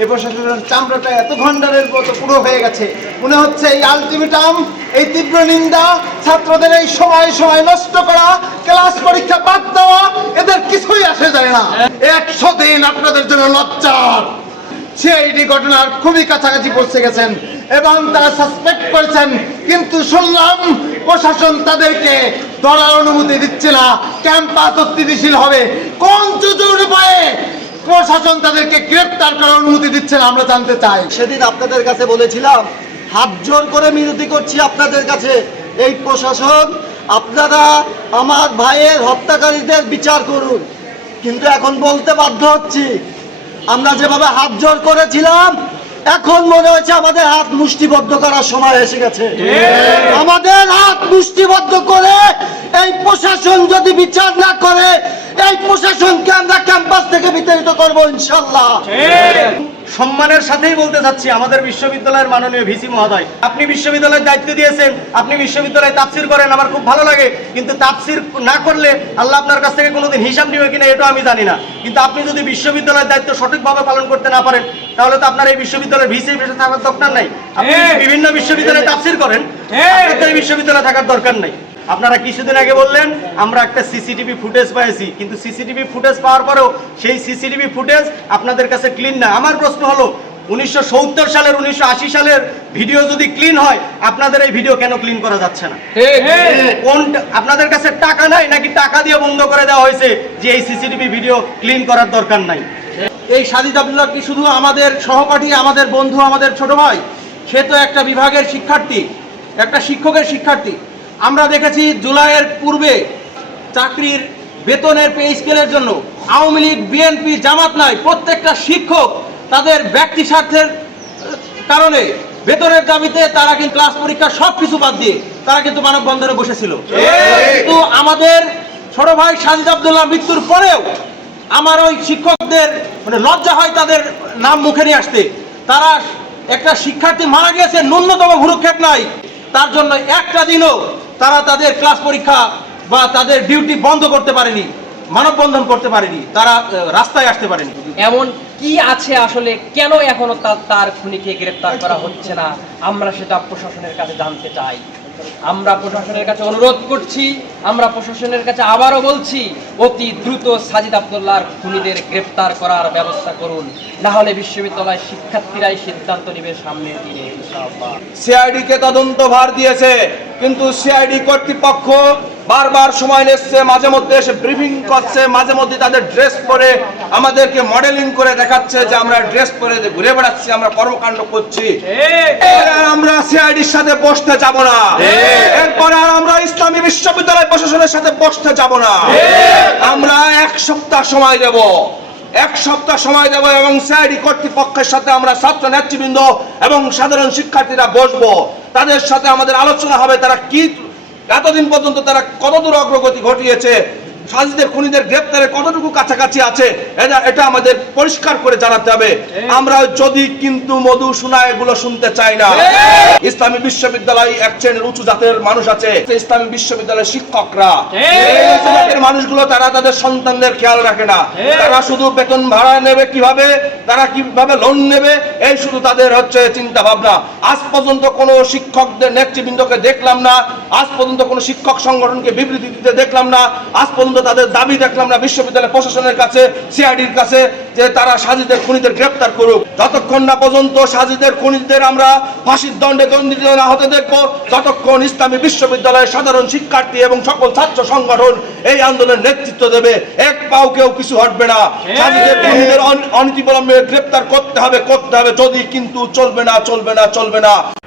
এই প্রশাসনের চামড়াটা এত ঘন্টারের মতো পুরো হয়ে গেছে। মনে হচ্ছে এই আলটিমেটাম এই তীব্র নিন্দা, ছাত্রদের এই সময় সময় নষ্ট করা ক্লাস পরীক্ষা বাদ দেওয়া, এদের কিছুই আসে যায় না। একশো দিন আপনাদের জন্য লজ্জার। সিআইডি ঘটনার খুবই কাছাকাছি পৌঁছে গেছেন এবং তারা সাসপেক্ট করেছেন, কিন্তু শুনলাম প্রশাসন তাদেরকে ধরার অনুমতি দিচ্ছে না। ক্যাম্পাস অস্থিতিশীল হবে। কোন চুচুর উপায়ে প্রশাসন তাদেরকে গ্রেপ্তার করার অনুমতি দিচ্ছে আমরা জানতে চাই। সেদিন আপনাদের কাছে বলেছিলাম হাত জোর করে মিনতি করছি আপনাদের কাছে। এই প্রশাসন আপনারা আমার ভাইয়ের হত্যাকারীদের বিচার করুন। কিন্তু এখন বলতে বাধ্য হচ্ছি আমরা যেভাবে হাত জোর করেছিলাম এখন মনে হচ্ছে আমাদের হাত মুষ্টিবদ্ধ করার সময় এসে গেছে। আমাদের হাত মুষ্টিবদ্ধ করে এই প্রশাসন যদি বিচার না করে এই প্রশাসনকে আমরা ক্যাম্পাস থেকে বিতাড়িত করব ইনশাল্লাহ। সম্মানের সাথেই বলতে চাচ্ছি আমাদের বিশ্ববিদ্যালয়ের মাননীয় ভিসি মহোদয় আপনি বিশ্ববিদ্যালয়ের দায়িত্ব দিয়েছেন আপনি বিশ্ববিদ্যালয়ে তাফসির করেন আমার খুব ভালো লাগে কিন্তু তাফসির না করলে আল্লাহ আপনার কাছ থেকে কোনোদিন হিসাব নিবে কিনা এটাও আমি জানি না। কিন্তু আপনি যদি বিশ্ববিদ্যালয়ের দায়িত্ব সঠিকভাবে পালন করতে না পারেন তাহলে তো আপনার এই বিশ্ববিদ্যালয়ের ভিসি থাকার দরকার নাই। আপনি বিভিন্ন বিশ্ববিদ্যালয়ে তাফসির করেন বিশ্ববিদ্যালয়ে থাকার দরকার নাই। আপনারা কিছুদিন আগে বললেন আমরা একটা সিসিটিভি ফুটেজ পেয়েছি কিন্তু সিসিটিভি ফুটেজ পাওয়ার পরেও সেই সিসিটিভি ফুটেজ আপনাদের কাছে ক্লিন না। আমার প্রশ্ন হলো উনিশশো সত্তর সালের উনিশশো আশি সালের ভিডিও যদি ক্লিন হয় আপনাদের এই ভিডিও কেন ক্লিন করা যাচ্ছে না? কোন আপনাদের কাছে টাকা নাই নাকি টাকা দিয়ে বন্ধ করে দেওয়া হয়েছে যে এই সিসিটিভি ভিডিও ক্লিন করার দরকার নাই? এই সাজিদ আবদুল্লাহ কি শুধু আমাদের সহপাঠী আমাদের বন্ধু আমাদের ছোট ভাই? সে তো একটা বিভাগের শিক্ষার্থী একটা শিক্ষকের শিক্ষার্থী। আমরা দেখেছি জুলাইয়ের পূর্বে চাকরির বেতনের পে স্কেলের জন্য আওয়ামী লীগ বিএনপি জামাত নাই প্রত্যেকটা শিক্ষক তাদের ব্যক্তি স্বার্থের কারণে বেতনের দাবিতে তারা কিন্তু ক্লাস পরীক্ষা সব কিছু বাদ দিয়ে তারা কিন্তু মানববন্ধনে বসেছিল। কিন্তু আমাদের ছোট ভাই সাজিদ আবদুল্লাহ মৃত্যুর পরেও আমার ওই শিক্ষকদের মানে লজ্জা হয় তাদের নাম মুখে নিয়ে আসতে। তারা একটা শিক্ষার্থী মারা গিয়েছে ন্যূনতম ভুরুক্ষেপ নাই। তার জন্য একটা দিনও তারা তাদের ক্লাস পরীক্ষা বা তাদের ডিউটি বন্ধ করতে পারেনি, মানববন্ধন করতে পারেনি, তারা রাস্তায় আসতে পারেনি। এমন কি আছে আসলে কেন এখনও তার খুনিকে গ্রেপ্তার করা হচ্ছে না? আমরা সেটা প্রশাসনের কাছে জানতে চাই। আমরা প্রশাসনের কাছে অনুরোধ করছি আমরা প্রশাসনের কাছে আবারও বলছি অতি দ্রুত সাজিদ আবদুল্লাহর খুনিদের গ্রেপ্তার করার ব্যবস্থা করুন। না হলে বিশ্ববিদ্যালয়ের শিক্ষার্থীরাই সিদ্ধান্ত নেবে সামনের দিনে ইনশাআল্লাহ। সিআইডি কে তদন্ত ভার দিয়েছে কিন্তু সিআইডি কর্তৃপক্ষ বারবার সময় নিচ্ছে মাঝে মধ্যে এসে ব্রিফিং করছে মাঝে মধ্যে তাদের ড্রেস পরে আমাদেরকে মডেলিং করে দেখাচ্ছে যে আমরা ড্রেস পরে ঘুরে বেড়াচ্ছি আমরা কর্মকাণ্ড করছি। সিআইডির সাথে বসতে যাব না। এরপর আর আমরা ইসলামী বিশ্ববিদ্যালয় প্রশাসনের সাথে বসতে যাব না। আমরা এক সপ্তাহ সময় দেব। এক সপ্তাহ সময় দেব এবং সিআইডি কর্তৃপক্ষের সাথে আমরা ছাত্র নেতৃবৃন্দ এবং সাধারণ শিক্ষার্থীরা বসবো। তাদের সাথে আমাদের আলোচনা হবে তারা কি এতদিন পর্যন্ত তারা কতদূর অগ্রগতি ঘটিয়েছে সাজিদের খুনিদের গ্রেপ্তারে কতটুকু কাছাকাছি আছে এটা আমাদের পরিষ্কার করে জানাতে হবে। আমরা যদি কিন্তু মধু শোনা এগুলো শুনতে চাই না। ইসলামী বিশ্ববিদ্যালয় এক শ্রেণির উঁচু জাতের মানুষ আছে। ইসলামী বিশ্ববিদ্যালয়ের শিক্ষকরা। মানুষগুলো তারা তাদের সন্তানদের খেয়াল রাখে না। তারা শুধু বেতন ভাড়া নেবে কীভাবে? তারা কীভাবে লোন নেবে? এই শুধু তাদের হচ্ছে চিন্তা ভাবনা। আজ পর্যন্ত কোনো শিক্ষকদের নেতৃবৃন্দকে দেখলাম না। আজ পর্যন্ত কোনো শিক্ষক সংগঠনকে বিবৃতি দিতে দেখলাম না। আজ পর্যন্ত তাদের দাবি দেখলাম না বিশ্ববিদ্যালয় প্রশাসনের কাছে, সিআইডির কাছে, যে তারা সাজিদের খুনিদের গ্রেপ্তার করুক। যতক্ষণ না পর্যন্ত সাজিদের খুনিদের আমরা ফাঁসির দণ্ডে দণ্ডিত না হতে দেখব ততক্ষণ ইসলামী বিশ্ববিদ্যালয়ের সাধারণ শিক্ষার্থী এবং সকল ছাত্র সংগঠন এই আন্দোলনের নেতৃত্ব দেবে, এক পাও কেউ কিছু হটবে না। সাজিদের খুনিদের অন- অনতিবিলম্বে গ্রেপ্তার করতে হবে করতে হবে, যদি কিন্তু চলবে না চলবে না চলবে না।